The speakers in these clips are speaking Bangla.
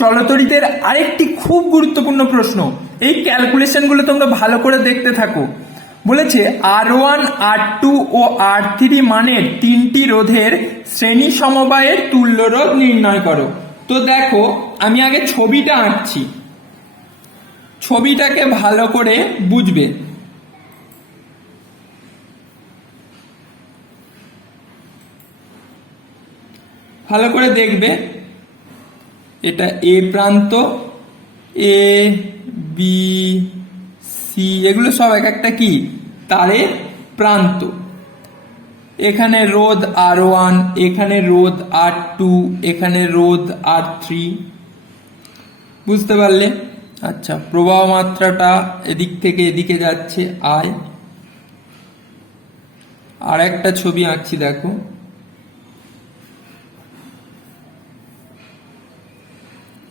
চলতরিতের আরেকটি খুব গুরুত্বপূর্ণ প্রশ্ন। এই ক্যালকুলেশনগুলো তোমরা ভালো করে দেখতে থাকো। বলেছে, আর ওয়ান, আর টু ও আর থ্রি মানের তিনটি রোধের শ্রেণি সমবায়ের তুল্য রোধ নির্ণয় করো। তো দেখো, আমি আগে ছবিটা আঁকছি। ছবিটাকে ভালো করে বুঝবে। ভালো করে দেখবে। এটা এ প্রান্ত, এ বি সি এগুলো সব এক একটা কি? তারে প্রান্ত। এখানে রোদ আর ওয়ান, এখানে রোদ আর টু, এখানে রোদ আর থ্রি। বুঝতে পারলে? আচ্ছা প্রবাহ মাত্রাটা এদিক থেকে এদিকে যাচ্ছে, আয়। আর একটা ছবি আঁকছি, দেখো।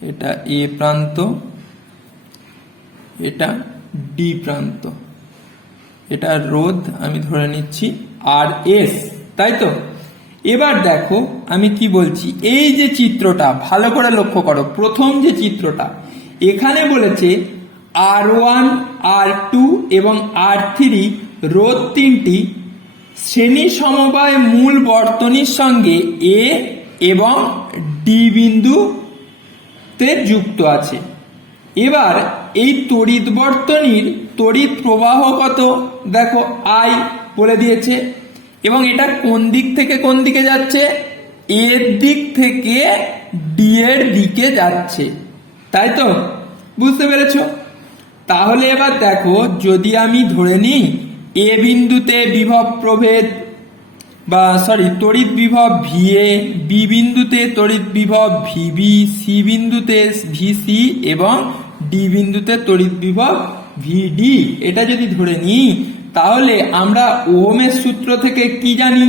এটা এ প্রান্ত, এটা ডি প্রান্ত। এটা রোধ আমি ধরে নিচ্ছি আর এস তাই তো? এবার দেখো আমি কি বলছি, এই যে চিত্রটা ভালো করে লক্ষ্য করো, প্রথম যে চিত্রটা, এখানে বলেছে আর ওয়ান, আর টু এবং আর থ্রি রোধ তিনটি শ্রেণি সমবায় মূল বর্তনীর সঙ্গে এ এবং ডি বিন্দু তে যুক্ত আছে। এবার এই তড়িৎ বর্তনীর তড়িৎ প্রবাহ কত? দেখো আই বলে দিয়েছে। এবং এটা কোন দিক থেকে কোন দিকে যাচ্ছে? এর দিক থেকে ডি এর দিকে যাচ্ছে। তাই তো? বুঝতে পেরেছ? তাহলে এবার দেখো, যদি আমি ধরে নিই এ বিন্দুতে বিভব প্রভেদ বা সরি তড়িৎ বিভব ভিএ বি বিন্দুতে তড়িৎ বিভব ভি ভিবি সি বিন্দুতে ভিসি এবং ডি বিন্দুতে তড়িৎ বিভব ভিডি এটা যদি ধরে নিই, তাহলে আমরা ওহমের সূত্র থেকে কি জানি?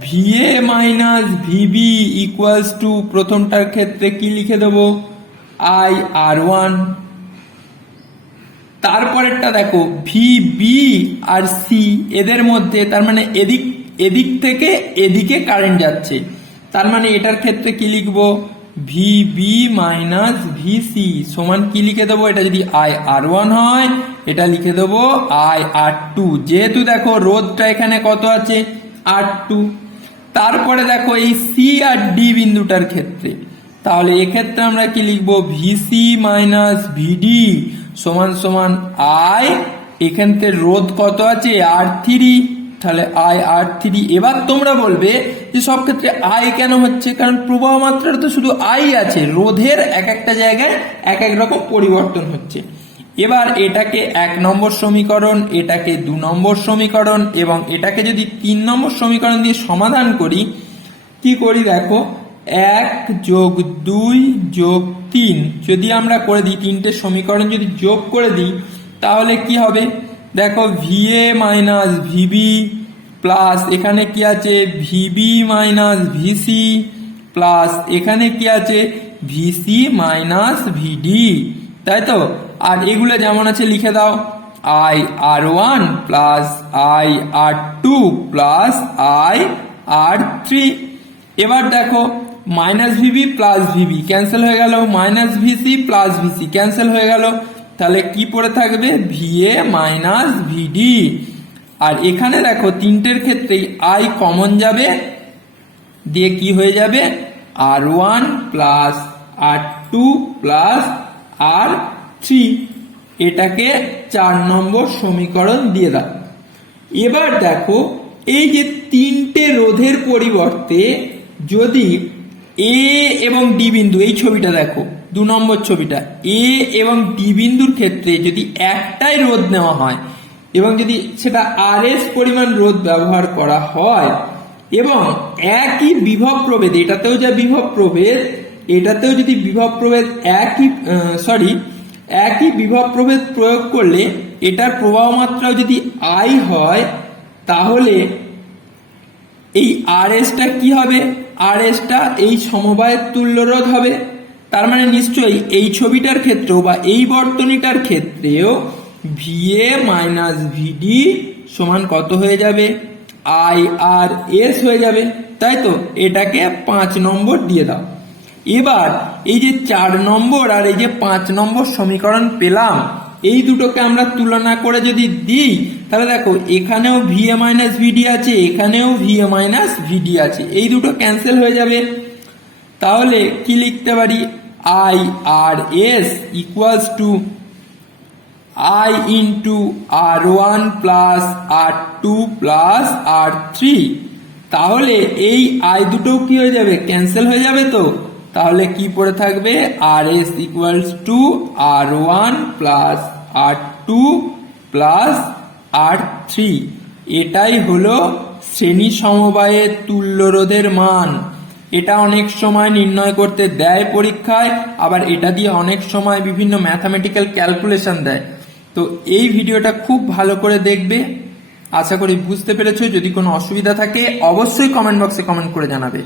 VA minus V VB equals to প্রথমটার ক্ষেত্রে কি লিখে দেবো? আই আর ওয়ান তারপরেরটা দেখো ভি বি আর সি এদের মধ্যে, তার মানে এদিক এদিক থেকে এদিকে কারেন্ট যাচ্ছে। তার মানে এটার ক্ষেত্রে কি লিখব? V B minus V C সমান কি লিখে দেবো? এটা যদি আই আর ওয়ান হয়, এটা লিখে দেবো আই আর টু যেহেতু দেখো, রোধটা এখানে কত আছে? আর টু তারপরে দেখো, এই সি আর ডি বিন্দুটার ক্ষেত্রে। তাহলে এক্ষেত্রে আমরা কি লিখব? ভিসি মাইনাস ভিডি সমান সমান আই এখান থেকে রোধ কত আছে? আর থ্রি তাহলে আই আর থ্রি এবার তোমরা বলবে যে সব ক্ষেত্রে আই কেন হচ্ছে? কারণ প্রবাহ মাত্রার তো শুধু আই আছে। রোধের এক একটা জায়গায় এক এক রকম পরিবর্তন হচ্ছে। এবার এটাকে এক নম্বর সমীকরণ, এটাকে দু নম্বর সমীকরণ এবং এটাকে যদি তিন নম্বর সমীকরণ দিয়ে সমাধান করি, কি করি দেখো? এক যোগ দুই যোগ তিন। যদি আমরা করে দিই, তিনটে সমীকরণ যদি যোগ করে দিই, তাহলে কি হবে? দেখো ভিএ মাইনাস ভিবি প্লাস এখানে কি আছে? ভিবি মাইনাস ভিসি প্লাস এখানে কি আছে? ভিসি মাইনাস ভিডি তাই তো? আর এগুলো যেমন আছে, লিখে দাও। I R one plus I R two plus I R three এবার দেখো minus VB plus VB. Cancel হয়ে গেল minus VC plus VC. Cancel হয়ে গেল। তাহলে কি পড়ে থাকবে? ভিএ মাইনাস ভিডি। আর এখানে দেখো, তিনটের ক্ষেত্রেই আই কমন যাবে। দিয়ে কি হয়ে যাবে? R one plus R two plus R three. এটাকে চার নম্বর সমীকরণ দিয়ে দাও। এবার দেখো, এই যে তিনটে রোধের পরিবর্তে যদি এ এবং ডি বিন্দু, এই ছবিটা দেখো, দু নম্বর ছবিটা। এ এবং ডি বিন্দুর ক্ষেত্রে যদি একটাই রোধ নেওয়া হয় এবং যদি সেটা আর এস পরিমাণ রোধ ব্যবহার করা হয় এবং একই বিভব প্রভেদ, এটাতেও যা বিভব প্রভেদ, এটাতেও যদি বিভব প্রভেদ একই সরি একই বিভব প্রভেদ প্রয়োগ করলে এটার প্রবাহ মাত্রাও যদি আই হয়, তাহলে এই আর এসটা কি হবে? আর এসটা এই সমবায়ের তুল্য রোধ হবে। তার মানে নিশ্চয়ই এই ছবিটার ক্ষেত্রেও বা এই বর্তনীটার ক্ষেত্রেও ভিএ মাইনাস ভিডি সমান কত হয়ে যাবে? আই আর এস হয়ে যাবে। তাই তো? এটাকে পাঁচ নম্বর দিয়ে দাও। এবার এই যে চার নম্বর আর এই যে পাঁচ নম্বর সমীকরণ পেলাম এই দুটোকে আমরা তুলনা করে যদি দিই, তাহলে দেখো, এখানেও ভিএ মাইনাস ভিডি আছে, এখানেও ভিএ মাইনাস ভিডি আছে। এই দুটো ক্যান্সেল হয়ে যাবে। তাহলে কি লিখতে পারি? I R S equals to I into R one plus R two plus R three তাহলে এই আই দুটো কি হয়ে যাবে? ক্যান্সেল হয়ে যাবে তো? তাহলে কি পড়ে থাকবে? R S equals to R one plus R two plus R three এটাই হলো শ্রেণি সমবায়ের তুল্য রোধের মান। এটা অনেক সময় নির্ণয় করতে দেয় পরীক্ষায়, আবার এটা দিয়ে অনেক সময় বিভিন্ন ম্যাথামেটিক্যাল ক্যালকুলেশন দেয়। তো এই ভিডিওটা খুব ভালো করে দেখবে। আশা করি বুঝতে পেরেছ। যদি কোনো অসুবিধা থাকে, অবশ্যই কমেন্ট বক্সে কমেন্ট করে জানাবে।